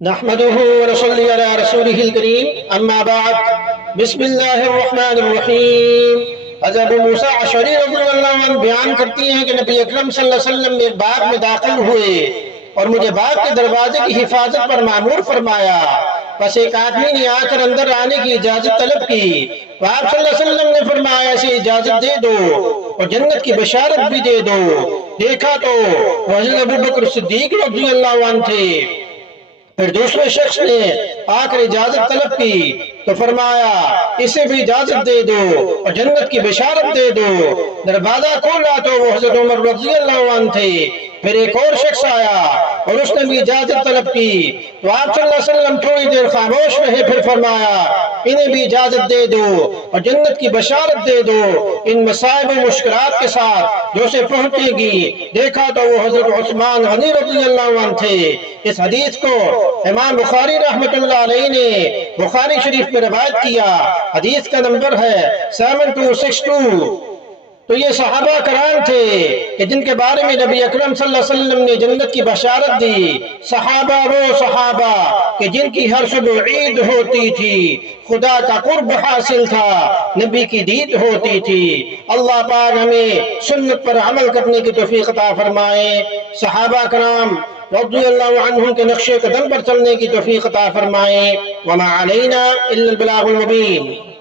نحمده ونصلي على رسوله الكريم اما بعد بسم اللہ الرحمن الرحیم۔ حضرت ابو موسیٰ اشعری رضی اللہ عنہ بیان کرتی ہیں کہ نبی اکرم صلی اللہ علیہ وسلم ایک باغ میں داخل ہوئے اور مجھے باغ کے دروازے کی حفاظت پر مامور فرمایا۔ پس ایک آدمی نے آ کر اندر آنے کی اجازت طلب کی، آپ صلی اللہ علیہ وسلم نے فرمایا اسے اجازت دے دو اور جنت کی بشارت بھی دے دو۔ دیکھا تو حضرت ابو بکر صدیق رضی اللہ عنہ تھے۔ پھر دوسرے شخص نے آ کر اجازت طلب کی تو فرمایا اسے بھی اجازت دے دو اور جنت کی بشارت دے دو۔ دروازہ کھولا تو وہ حضرت عمر رضی اللہ عنہ تھے۔ پھر ایک اور شخص آیا اور اس نے بھی اجازت طلب کی تو آپ صلی اللہ علیہ وسلم تھوڑی دیر خاموش رہے، پھر فرمایا انہیں بھی اجازت دے دو اور جنت کی بشارت دے دو ان مصائب و مشکلات کے ساتھ جو اسے پہنچے گی۔ دیکھا تو وہ حضرت عثمان غنی رضی اللہ عنہ تھے۔ اس حدیث کو امام بخاری رحمت اللہ علیہ نے بخاری شریف میں روایت کیا۔ حدیث کا نمبر ہے 7262۔ تو یہ صحابہ کرام تھے کہ جن کے بارے میں نبی اکرم صلی اللہ علیہ وسلم نے جنت کی بشارت دی۔ صحابہ وہ صحابہ کہ جن کی ہر صبح عید ہوتی تھی، خدا کا قرب حاصل تھا، نبی کی دید ہوتی تھی۔ اللہ پاک ہمیں سنت پر عمل کرنے کی توفیق عطا فرمائے، صحابہ کرام رضی اللہ عنہم کے نقش قدم پر چلنے کی توفیق عطا فرمائے۔ وما علینا الا البلاغ المبین۔